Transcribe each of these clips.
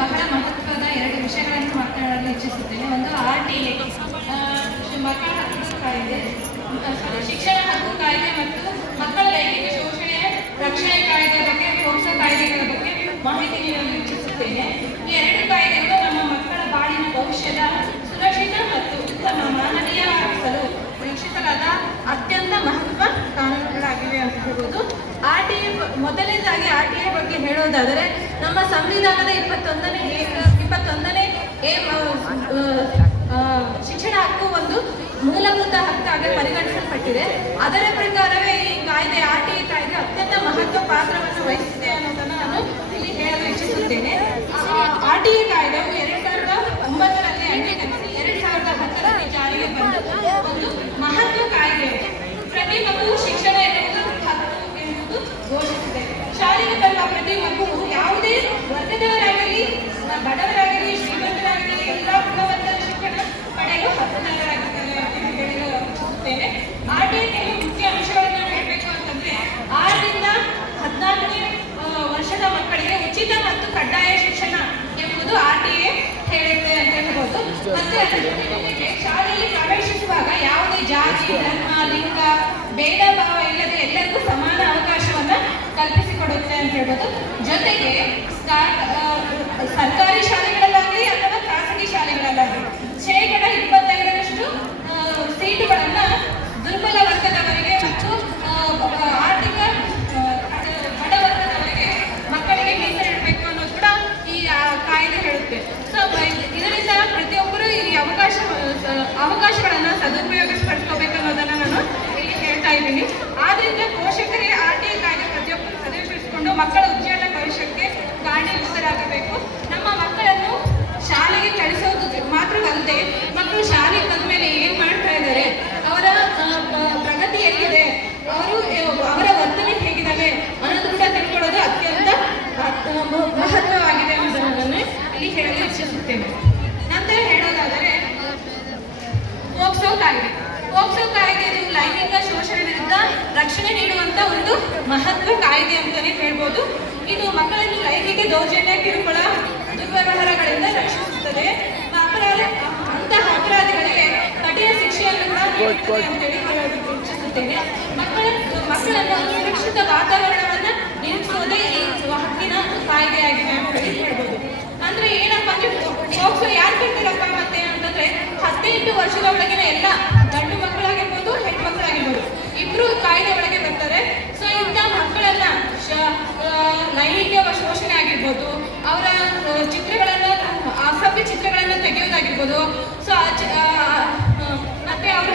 ಬಹಳ ಮಹತ್ವದ ಎರಡು ವಿಷಯಗಳನ್ನು ಮಾತನಾಡಲು ಇಚ್ಛಿಸುತ್ತೇನೆ. ಒಂದು ಆರ್ ಟಿ ಎ ಮಕ್ಕಳ ಹಕ್ಕು ಕಾಯ್ದೆ, ಶಿಕ್ಷಣ ಹಕ್ಕು ಕಾಯ್ದೆ ಮತ್ತು ಮಕ್ಕಳ ಲೈಂಗಿಕ ಶೋಷಣೆ ರಕ್ಷಣೆ ಕಾಯ್ದೆ ಬಗ್ಗೆ ಪೋಕ್ಸೋ ಕಾಯ್ದೆಗಳ ಬಗ್ಗೆ ಮಾಹಿತಿ ನೀಡಲು ಇಚ್ಛಿಸುತ್ತೇನೆ. ಈ ಎರಡು ಕಾಯ್ದೆಗಳು ನಮ್ಮ ಮಕ್ಕಳ ಬಾಳಿನ ಭವಿಷ್ಯದ ಸುರಕ್ಷಿತ ಮತ್ತು ಉತ್ತಮ ಮಾನವೀಯವಾಗಿಸಲು ರಕ್ಷಿಸಲಾದ ಅತ್ಯಂತ ಮಹತ್ವ ಕಾನೂನುಗಳಾಗಿವೆ ಅಂತ ಹೇಳ್ಬೋದು. ಆರ್ ಟಿ ಎ ಮೊದಲನೇದಾಗಿ ಆರ್ ಟಿ ಎ ಬಗ್ಗೆ ಹೇಳೋದಾದರೆ ಸಂವಿಧಾನದ ಇಪ್ಪತ್ತೊಂದನೇ ಇಪ್ಪತ್ತೊಂದನೇ ಶಿಕ್ಷಣ ಹಕ್ಕು ಒಂದು ಮೂಲಭೂತ ಹಕ್ಕಾಗಿ ಪರಿಗಣಿಸಲ್ಪಟ್ಟಿದೆ. ಅದರ ಪ್ರಕಾರವೇ ಈ ಕಾಯ್ದೆ, ಆರ್ ಟಿ ಕಾಯ್ದೆ ಅತ್ಯಂತ ಮಹತ್ವ ಪಾತ್ರವನ್ನು ವಹಿಸಿದೆ ಅನ್ನೋದನ್ನು ನಾನು ಇಲ್ಲಿ ಹೇಳಲು ಇಚ್ಛಿಸುತ್ತೇನೆ. ಆರ್ ಟಿ ಎ ಕಾಯ್ದೆಯು ಎರಡ್ ಸಾವಿರದ ಒಂಬತ್ತರಲ್ಲಿ ಅಂಗೀಕರಿಸಿ ಎರಡ್ ಸಾವಿರದ ಹತ್ತರಲ್ಲಿ ಜಾರಿಗೆ ಬಂದ ಒಂದು ಮಹತ್ವ ಕಾಯ್ದೆ ಪ್ರತಿ ಮಗುವು ಶಿಕ್ಷಣ ಎನ್ನುವುದು ಹಕ್ಕು ಎನ್ನುವುದು ಘೋಷಿಸಿದೆ ಶಾಲೆಗೆ ಬರುವ ಪ್ರತಿ ಮಗುವು ಯಾವುದೇ ವರ್ಗದವರಾಗಲಿ ಬಡವರಾಗಲಿ ಶ್ರೀಮಂತರಾಗಲಿ ಎಲ್ಲ ಗುಣವಂತರ ಶಿಕ್ಷಣ ಪಡೆಯಲು ಹಕ್ಕುದಾರರಾಗಿದ್ದಾರೆ ಅಂತ ಹೇಳಲು ಇಚ್ಛಿಸುತ್ತೇನೆ ಆರ್ ಟಿ ಕೆಲವು ಮುಖ್ಯ ಅಂಶಗಳನ್ನು ಹೇಳಬೇಕು ಅಂತಂದ್ರೆ ಆರರಿಂದ ಹದಿನಾಲ್ಕನೇ ವರ್ಷದ ಮಕ್ಕಳಿಗೆ ಉಚಿತ ಮತ್ತು ಕಡ್ಡಾಯ ಶಿಕ್ಷಣ ಎಂಬುದು ಆರ್ ಟಿ ಎ ಹೇಳುತ್ತೆ ಅಂತ ಹೇಳ್ಬೋದು ಮತ್ತೆ ಅದರ ಜೊತೆಗೆ ಶಾಲೆಯಲ್ಲಿ ಪ್ರವೇಶಿಸುವಾಗ ಯಾವುದೇ ಜಾತಿ, ಧರ್ಮ, ಲಿಂಗ, ಭೇದ, ಭಾವ ಇಲ್ಲದೆ ಎಲ್ಲರಿಗೂ ಸಮಾನ ಅವಕಾಶವನ್ನ ಕಲ್ಪಿಸಿಕೊಡುತ್ತೆ ಅಂತ ಹೇಳ್ಬೋದು. ಜೊತೆಗೆ ಸರ್ಕಾರಿ ಶಾಲೆಗಳಲ್ಲಾಗಲಿ ಅಥವಾ ಖಾಸಗಿ ಶಾಲೆಗಳಲ್ಲಾಗಲಿ ಶೇಕಡ ಇಪ್ಪತ್ತೈದರಷ್ಟು ಆ, ಸೀಟುಗಳನ್ನ ದುರ್ಬಲ ವರ್ಗದವರಿಗೆ ಮತ್ತು ಆ, ಆರ್ಥಿಕ ಆ, ಬಡ ವರ್ಗದವರಿಗೆ ಮಕ್ಕಳಿಗೆ ಮೀಸಲಿಡಬೇಕು ಅನ್ನೋದು ಕೂಡ ಈ ಆ, ಕಾಯ್ದೆ ಹೇಳುತ್ತೆ ಸೊ ಇದರಿಂದ ಪ್ರತಿಯೊಬ್ಬರು ಈ ಅವಕಾಶ ಅವಕಾಶಗಳನ್ನು ಸದುಪಯೋಗಪಡಿಸ್ಕೋಬೇಕು ಅನ್ನೋದನ್ನ ನಾನು ಇಲ್ಲಿ ಹೇಳ್ತಾ ಇದ್ದೀನಿ. ಆದ್ರಿಂದ ಪೋಷಕರೇ ಆರ್ ಟಿ ಐ ಕಾಯ್ದೆ ಪ್ರತಿಯೊಬ್ಬರು ಸದುಪಯೋಗಿಸಿಕೊಂಡು ಮಕ್ಕಳ ಉಜ್ವಲ ಭವಿಷ್ಯಕ್ಕೆ ಕಾರಣೀಭೂತರಾಗಬೇಕು. ನಮ್ಮ ಮಕ್ಕಳನ್ನು ಶಾಲೆಗೆ ಕಳಿಸೋದು ಮಾತ್ರವಲ್ಲದೆ ಪೋಕ್ಸೋ ಕಾಯ್ದೆ ಇದು ಲೈಂಗಿಕ ಶೋಷಣೆ ವಿರುದ್ಧ ರಕ್ಷಣೆ ನೀಡುವಂತ ಒಂದು ಮಹತ್ವ ಕಾಯ್ದೆ ಅಂತಾನೆ ಹೇಳ್ಬೋದು. ಇದು ಮಕ್ಕಳನ್ನು ಲೈಂಗಿಕ ದೌರ್ಜನ್ಯ, ಕಿರುಕುಳ, ದುರ್ವ್ಯವಹಾರಗಳಿಂದ ರಕ್ಷಿಸುತ್ತದೆ. ಅಪರಾಧ ಅಂತಹ ಅಪರಾಧಿಗಳಿಗೆ ಕಠಿಣ ಶಿಕ್ಷೆಯನ್ನು ಕೂಡ ಸೂಚಿಸುತ್ತೇನೆ ಮಕ್ಕಳ, ಮಕ್ಕಳನ್ನು ಸುರಕ್ಷಿತ ವಾತಾವರಣವನ್ನು ನಿರ್ಮಿಸುವುದೇ ಈ ಹಕ್ಕಿನ ಕಾಯ್ದೆಯಾಗಿದೆ ಅಂತ ಹೇಳಿ ಹೇಳ್ಬೋದು ಅಂದ್ರೆ ಏನಪ್ಪಾ ಅಂದ್ರೆ ಪೋಕ್ಸೋ ಯಾರು ಕಟ್ಟಿರಪ್ಪ ಮತ್ತೆ ಅಂತಂದ್ರೆ ಹದಿನೆಂಟು ವರ್ಷದ ಒಳಗಿನ ಎಲ್ಲ ಗಂಡು ಮಕ್ಕಳಾಗಿರ್ಬೋದು ಹೆಣ್ಣು ಮಕ್ಕಳಾಗಿರ್ಬೋದು ಇಬ್ರು ಕಾಯ್ದೆ ಒಳಗೆ ಬರ್ತಾರೆ ಸೊ ಇಂಥ ಮಕ್ಕಳನ್ನ ಶ- ಆ, ಲೈಂಗಿಕ ಶೋಷಣೆ ಆಗಿರ್ಬೋದು ಅವರ ಆ, ಚಿತ್ರಗಳನ್ನ ಅಸಭ್ಯ ಚಿತ್ರಗಳನ್ನ ತೆಗೆಯೋದಾಗಿರ್ಬೋದು ಸೊ ಮತ್ತೆ ಅವರ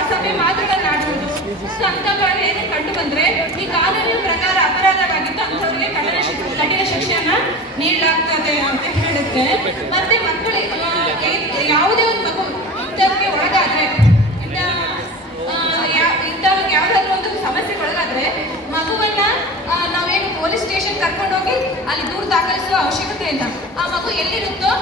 ಅಸಭ್ಯ ಮಾತುಗಳನ್ನ ಸೊ ಅಂತವರಲ್ಲಿ ಏನೇ ಕಂಡು ಬಂದ್ರೆ, ಈ ಕಾನೂನಿನ ಪ್ರಕಾರ ಅಪರಾಧವಾಗಿತ್ತು ಅಂಥವ್ರಿಗೆ ಕಠಿಣ ಕಠಿಣ ಶಿಕ್ಷೆಯನ್ನ ನೀಡಲಾಗ್ತದೆ ಅಂತ ಹೇಳುತ್ತೆ. ಮತ್ತೆ ಮಕ್ಕಳು ಯಾವುದೇ ಒಂದು ಮಗು ಇಂಥವ್ರಿಗೆ ಒಳಗಾದ್ರೆ ಇಂಥವ್ರಿಗೆ ಯಾವ್ದಾದ್ರು ಒಂದು ಸಮಸ್ಯೆಗೆ ಒಳಗಾದ್ರೆ, ಮಗುವನ್ನ ನಾವೇನು ಪೊಲೀಸ್ ಸ್ಟೇಷನ್ ಕರ್ಕೊಂಡೋಗಿ ಅಲ್ಲಿ ದೂರು ದಾಖಲಿಸುವ ಅವಶ್ಯಕತೆ ಇಲ್ಲ ಆ ಮಗು ಎಲ್ಲಿರುತ್ತೋ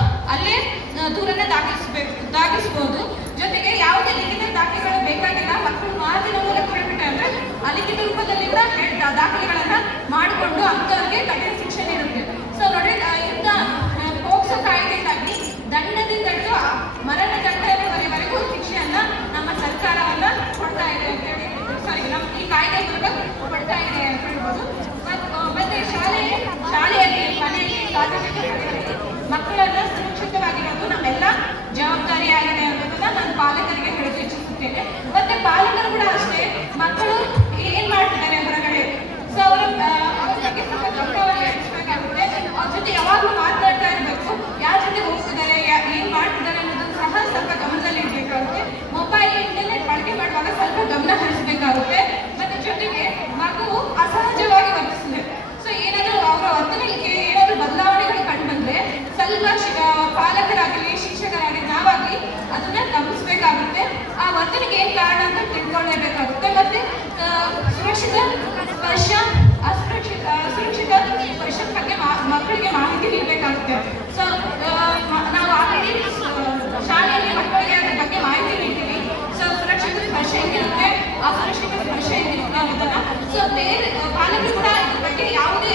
ಸೊ ಬೇರೆ ಪಾಲಕರು ಕೂಡ ಇದ್ರ ಬಗ್ಗೆ ಯಾವುದೇ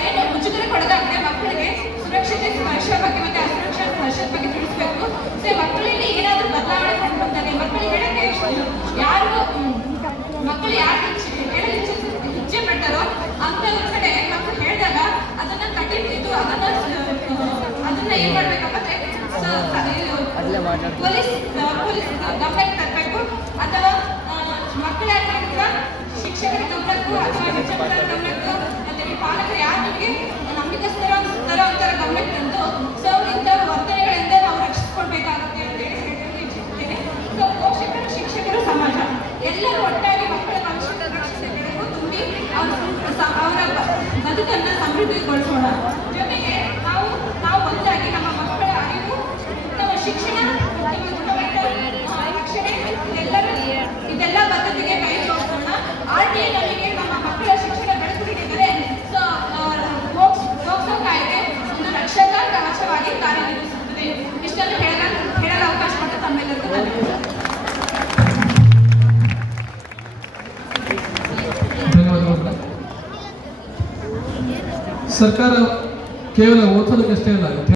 ಏನು ಮುಜುಗರ ಕೊಡೋದಾಗಿದೆ ಮಕ್ಕಳಿಗೆ ಸುರಕ್ಷತೆ ವರ್ಷ ಬಗ್ಗೆ ಮತ್ತೆ ಅಸುರಕ್ಷಿತ ವರ್ಷದ ಬಗ್ಗೆ ತಿಳಿಸ್ಬೇಕು ಸೊ ಮಕ್ಕಳಲ್ಲಿ ಏನಾದರೂ ಬದಲಾವಣೆ ಕಂಡುಬಂದರೆ ಮಕ್ಕಳು ಹೇಳಕ್ಕೆ ಯಾರು ಮಕ್ಕಳು ಯಾರು ಹೆಚ್ಚು ಹೆಜ್ಜೆ ಬಿಡ್ತಾರೋ ಅಂಥವ್ರ ಕಡೆ ಮಕ್ಕಳು ಹೇಳಿದಾಗ ಅದನ್ನ ಕಠಿಣ ಇದು ಅದನ್ನ ಅದನ್ನ ಏನ್ ಮಾಡ್ಬೇಕಂದ್ರೆ ಪೊಲೀಸ್ ಪೊಲೀಸ್ ಗಮನಕ್ಕೆ ತರಬೇಕು ಅಥವಾ ಮಕ್ಕಳ ಶಿಕ್ಷಕರ ಗಮನಕ್ಕೂ ಅಥವಾ ಶಿಕ್ಷಕರ ಗಮನಕ್ಕೂ ಮತ್ತೆ ಈ ಪಾಲಕರು ಯಾರು ನಿಮಗೆ ನಂಬಿಕಸ್ತರ ತರ ಒಂಥರ ಗಮನಕ್ಕೆ ತಂದು ಸೊ ಇಂಥ ವರ್ತನೆಗಳಿಂದ ನಾವು ರಕ್ಷಿಸ್ಕೊಳ್ಬೇಕಾಗುತ್ತೆ ಅಂತ ಹೇಳಿ ಸೊ ಪೋಷಕರು ಶಿಕ್ಷಕರು ಸಮಾಜ ಎಲ್ಲರೂ ಒಟ್ಟಾಗಿ ಮಕ್ಕಳ ಭವಿಷ್ಯದ ರಕ್ಷಣೆ ತುಂಬಿ ಅವರ ಅವರ ಬದುಕನ್ನು ಸಮೃದ್ಧಿಗೊಳಿಸೋಣ ಸರ್ಕಾರ ಕೇವಲ ಓದೋದಕ್ಕಷ್ಟೇ ಅಲ್ಲ